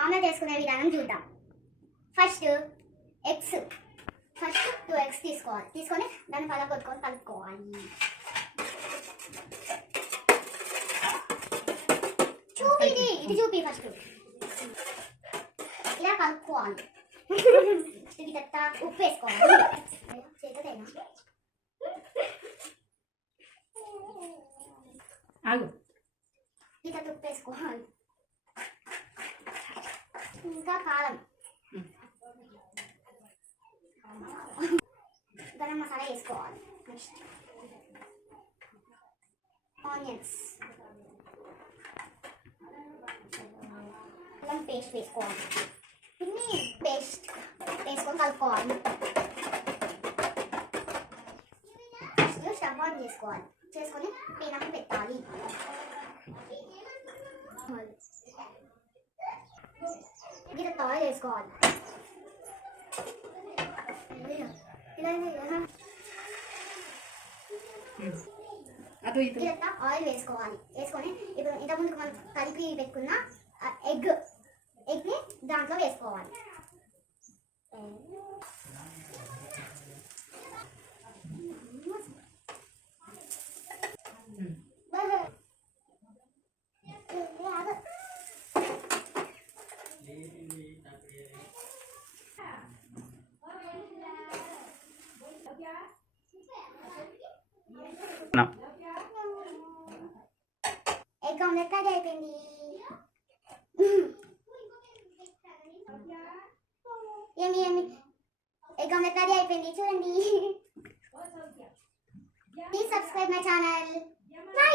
Omelette వేసుకునే విధానం చూద్దాం. ఫస్ట్ ఎగ్స్ 2 eggs తీసుకోవాలి. తీసుకొని దాన్ని పలగొట్టుకొని కలుపుకోవాలి. ఇది చూపి ఫస్ట్ ఇలా కలుపుకోవాలి. ఉప్పు వేసుకోవాలి. ఇట్లా ఉప్పు వేసుకోవాలి. ఇంకా కారం, గరం మసాలా వేసుకోవాలి. నెక్స్ట్ ఆనియన్స్, అల్లం పేస్ట్ వేసుకోవాలి. ఇన్ని పేస్ట్ వేసుకొని కలుపుకోవాలి. స్టవ్ ఆన్ చేసుకొని పీనం పెట్టాలి. గిర ఆయిల్ వేసుకోవాలి. ఆయిల్ వేసుకోవాలి. వేసుకొని ఇప్పుడు ఇంతకుముందుకు మనం కలిపి పెట్టుకున్న ఎగ్ని దాంట్లో వేసుకోవాలి. ఎగ్ ఆమ్లెట్ రెడీ అయిపోయింది. ఎగ్ ఆమ్లెట్ రెడీ అయిపోయింది చూడండి. Please subscribe my channel. By.